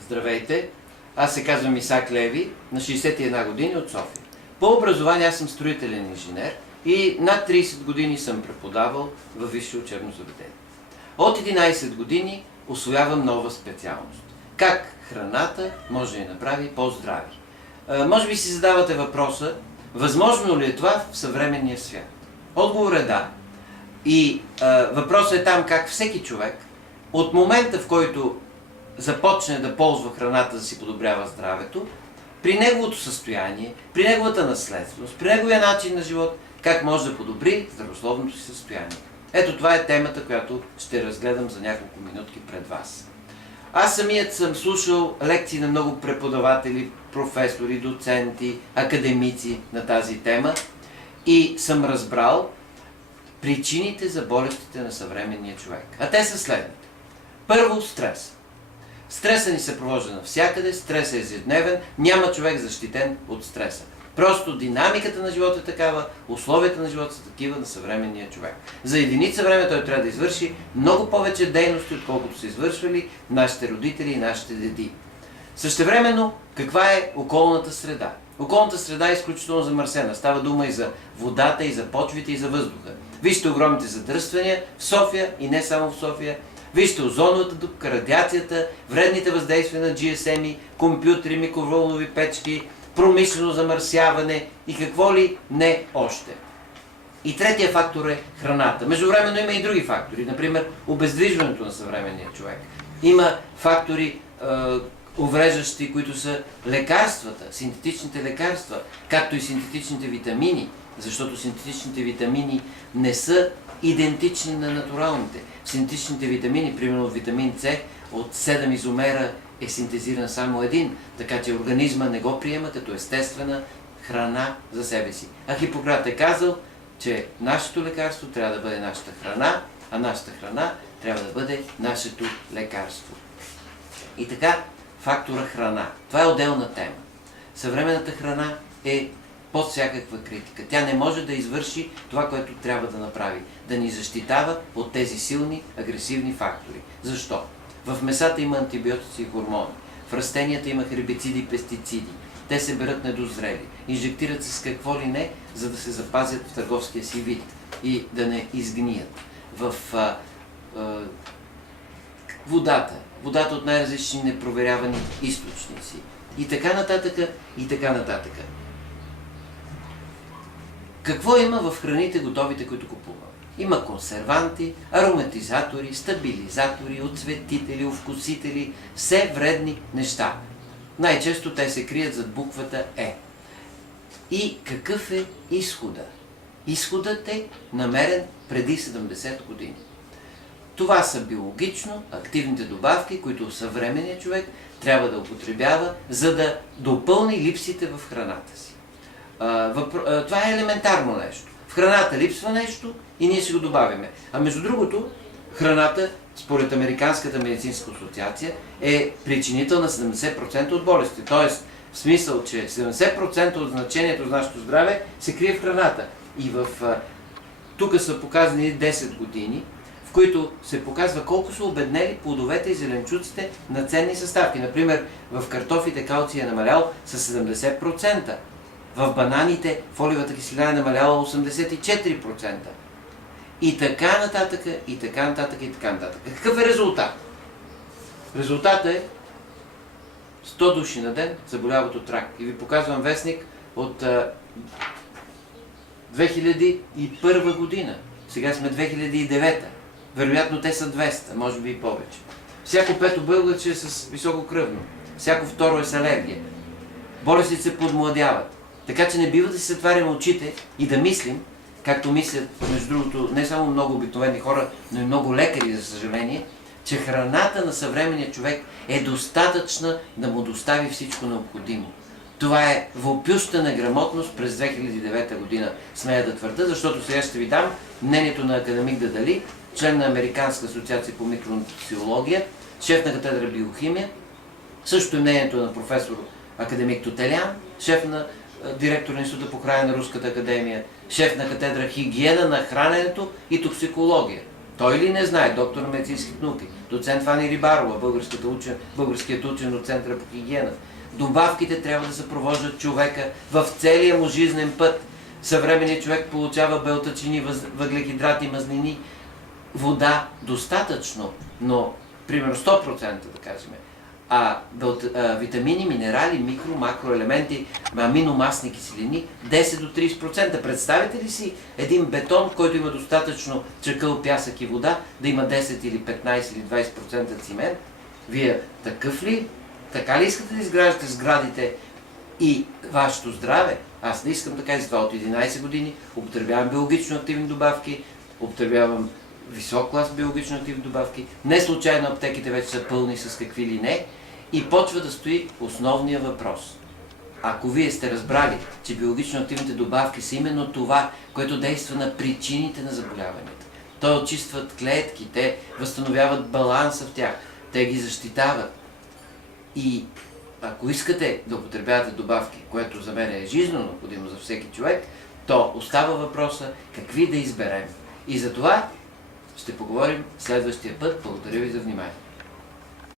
Здравейте! Аз се казвам Исак Леви, на 61 години от София. По образование аз съм строителен инженер и над 30 години съм преподавал във висше учебно заведение. От 11 години усвоявам нова специалност. Как храната може да ни направи по-здрави? Може би си задавате въпроса, възможно ли е това в съвременния свят? Отговор е да. И въпросът е там как всеки човек, от момента в който започне да ползва храната, да си подобрява здравето, при неговото състояние, при неговата наследственост, при неговия начин на живот, как може да подобри здравословното си състояние. Ето това е темата, която ще разгледам за няколко минутки пред вас. Аз самият съм слушал лекции на много преподаватели, професори, доценти, академици на тази тема и съм разбрал причините за болестите на съвременния човек. А те са следните. Първо, стрес. Стресът ни се провожда навсякъде, стресът е ежедневен, няма човек защитен от стреса. Просто динамиката на живота е такава, условията на живота са такива на съвременния човек. За единица време той трябва да извърши много повече дейности, отколкото са извършвали нашите родители и нашите деди. Същевременно, каква е околната среда? Околната среда е изключително замърсена. Става дума и за водата, и за почвите, и за въздуха. Вижте огромните задръствания в София и не само в София. Вижте озоновата дупка, радиацията, вредните въздействия на GSM-и, компютри, микровълнови печки, промишлено замърсяване и какво ли не още. И третия фактор е храната. Междувременно има и други фактори, например обездвижването на съвременния човек. Има фактори увреждащи, които са лекарствата, синтетичните лекарства, както и синтетичните витамини, защото синтетичните витамини не са идентични на натуралните. В синтетичните витамини, примерно витамин С, от 7 изомера е синтезиран само един, така че организма не го приема като естествена храна за себе си. А Хипократ е казал, че нашето лекарство трябва да бъде нашата храна, а нашата храна трябва да бъде нашето лекарство. И така, фактора храна. Това е отделна тема. Съвременната храна е под всякаква критика. Тя не може да извърши това, което трябва да направи. Да ни защитава от тези силни, агресивни фактори. Защо? В месата има антибиотици и хормони. В растенията има хербициди и пестициди. Те се берат недозрели. Инжектират се с какво ли не, за да се запазят в търговския си вид и да не изгният. В водата. Водата от най-различни непроверявани източници. И така нататък, и така нататък. Какво има в храните готовите, които купуваме? Има консерванти, ароматизатори, стабилизатори, отцветители, овкусители, все вредни неща. Най-често те се крият зад буквата Е. И какъв е изходът? Изходът е намерен преди 70 години. Това са биологично активните добавки, които съвременният човек трябва да употребява, за да допълни липсите в храната си. Това е елементарно нещо. В храната липсва нещо и ние си го добавяме. А между другото, храната, според Американската медицинска асоциация, е причинител на 70% от болести. Тоест, в смисъл, че 70% от значението за нашето здраве се крие в храната. И тук са показани 10 години, в които се показва колко са обеднели плодовете и зеленчуците на ценни съставки. Например, в картофите калций е намалял с 70%. В бананите фолиевата киселина е намаляла 84%. И така нататък, и така нататък, и така нататък. Какъв е резултат? Резултатът е 100 души на ден заболяват от рак. И ви показвам вестник от 2001 година. Сега сме 2009. Вероятно те са 200, може би и повече. Всяко пето българче е с високо кръвно. Всяко второ е с алергия. Болестите се подмладяват. Така че не бива да си затваряме очите и да мислим, както мислят, между другото, не само много обикновени хора, но и много лекари, за съжаление, че храната на съвременния човек е достатъчна да му достави всичко необходимо. Това е въпюща неграмотност през 2009 година, смея да твърда, защото сега ще ви дам мнението на академик Дадали, член на Американска асоциация по микронутрициология, шеф на катедра биохимия, също и мнението на професор академик Тотелян, шеф на директор на Института по хранене на Руската академия, шеф на катедра хигиена на храненето и токсикология. Той ли не знае, доктор на медицинските науки, доцент Фани Рибарова, българският учен от Центъра по хигиена. Добавките трябва да съпровождат човека в целия му жизнен път. Съвременният човек получава белтъчини, въглехидрати, мазнини, вода достатъчно, но примерно 100% да кажем. Витамини, минерали, микро, макроелементи, аминомасни киселини 10 до 30%. Представете ли си един бетон, който има достатъчно чакъл, пясък и вода, да има 10 или 15 или 20% цимент? Вие така ли искате да изграждате сградите и вашето здраве? Аз не искам така, и затова от 11 години употребявам биологично активни добавки, употребявам висок клас биологично активни добавки. Не случайно аптеките вече са пълни с какви ли не. И почва да стои основния въпрос. Ако вие сте разбрали, че биологично активните добавки са именно това, което действа на причините на заболяванията. Те очистват клетки, те възстановяват баланса в тях, те ги защитават. И ако искате да употребявате добавки, което за мен е жизненно необходимо за всеки човек, то остава въпроса какви да изберем. И за това ще поговорим следващия път. Благодаря ви за внимание.